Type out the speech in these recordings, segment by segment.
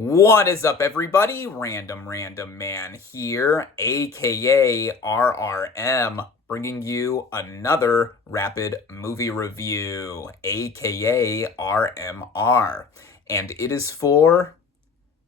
What is up, everybody? Random Random Man here, aka RRM, bringing you another rapid movie review, aka RMR. And it is for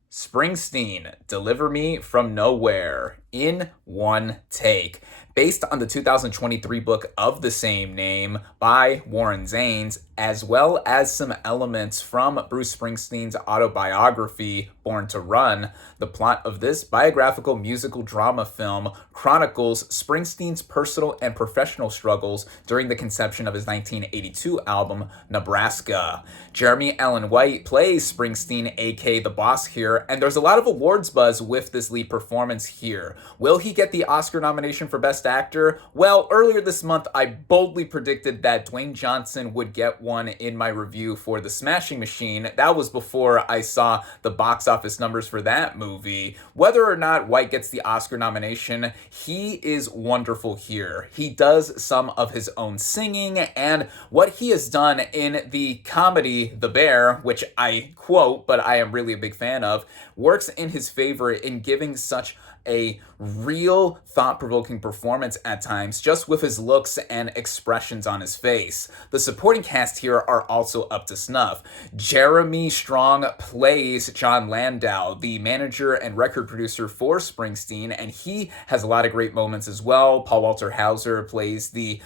Springsteen, Deliver Me From Nowhere, in one take. Based on the 2023 book of the same name by Warren Zanes, as well as some elements from Bruce Springsteen's autobiography, Born to Run, the plot of this biographical musical drama film chronicles Springsteen's personal and professional struggles during the conception of his 1982 album, Nebraska. Jeremy Allen White plays Springsteen, aka The Boss, here, and there's a lot of awards buzz with this lead performance here. Will he get the Oscar nomination for Best Actor? Well, earlier this month, I boldly predicted that Dwayne Johnson would get one in my review for The Smashing Machine. That was before I saw the box office numbers for that movie. Whether or not White gets the Oscar nomination, he is wonderful here. He does some of his own singing, and what he has done in the comedy The Bear, which I quote, but I am really a big fan of, works in his favor in giving such a real thought-provoking performance at times, just with his looks and expressions on his face. The supporting cast here are also up to snuff. Jeremy Strong plays John Landau, the manager and record producer for Springsteen, and he has a lot of great moments as well. Paul Walter Hauser plays the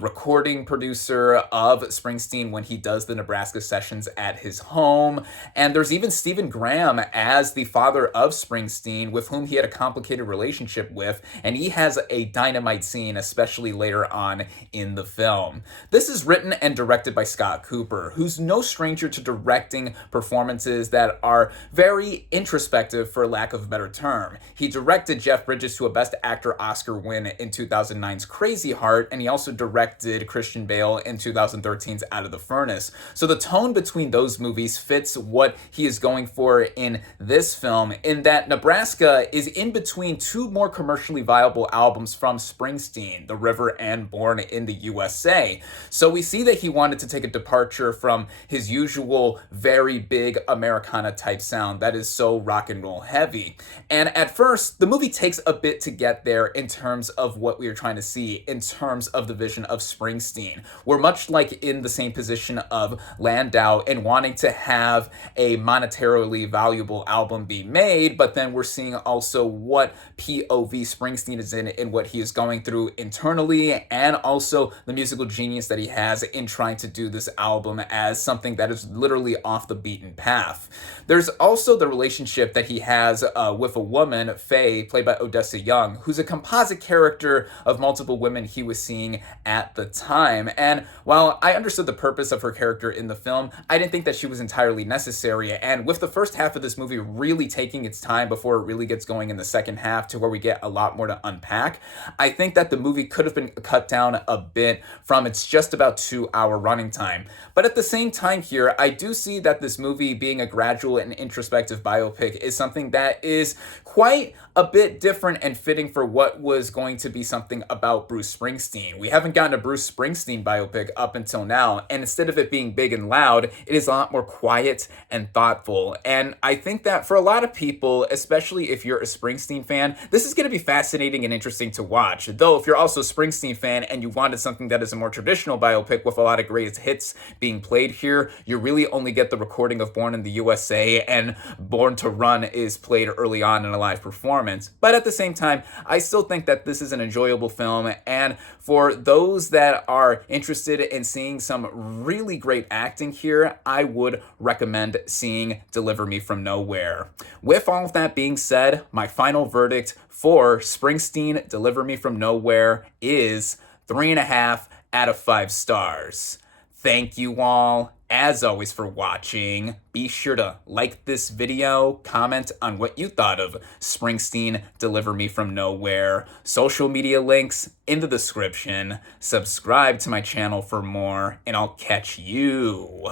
recording producer of Springsteen when he does the Nebraska sessions at his home. And there's even Stephen Graham as the father of Springsteen, with whom he had a complicated relationship with, and he has a dynamite scene, especially later on in the film. This is written and directed by Scott Cooper, who's no stranger to directing performances that are very introspective, for lack of a better term. He directed Jeff Bridges to a Best Actor Oscar win in 2009's Crazy Heart, and he also directed Christian Bale in 2013's Out of the Furnace. So the tone between those movies fits what he is going for in this film, in that Nebraska is in between two more commercially viable albums from Springsteen, The River and Born in the USA. So we see that he wanted to take a departure from his usual very big Americana type sound that is so rock and roll heavy. And at first, the movie takes a bit to get there in terms of what we are trying to see, in terms of the vision of Springsteen. We're much like in the same position of Landau in wanting to have a monetarily valuable album be made, but then we're seeing also what POV Springsteen is in what he is going through internally, and also the musical genius that he has in trying to do this album as something that is literally off the beaten path. There's also the relationship that he has with a woman, Faye, played by Odessa Young, who's a composite character of multiple women he was seeing at the time. And while I understood the purpose of her character in the film, I didn't think that she was entirely necessary. And with the first half of this movie really taking its time before it really gets going in the second half, to where we get a lot more to unpack, I think that the movie could have been cut down a bit from its just about 2-hour running time. But at the same time here, I do see that this movie, being a gradual and introspective biopic, is something that is quite a bit different and fitting for what was going to be something about Bruce Springsteen. We haven't gotten a Bruce Springsteen biopic up until now, and instead of it being big and loud, it is a lot more quiet and thoughtful. And I think that for a lot of people, especially if you're a Springsteen fan, this is going to be fascinating and interesting to watch. Though if you're also a Springsteen fan and you wanted something that is a more traditional biopic with a lot of greatest hits being played here, you really only get the recording of Born in the USA, and Born to Run is played early on in a live performance. But at the same time, I still think that this is an enjoyable film, and for those that are interested in seeing some really great acting here, I would recommend seeing Deliver Me From Nowhere. With all of that being said, my final verdict for Springsteen, Deliver Me From Nowhere is 3.5 out of 5 stars. Thank you all, as always, for watching. Be sure to like this video, comment on what you thought of Springsteen, Deliver Me From Nowhere. Social media links in the description. Subscribe to my channel for more, and I'll catch you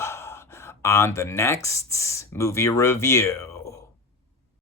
on the next movie review.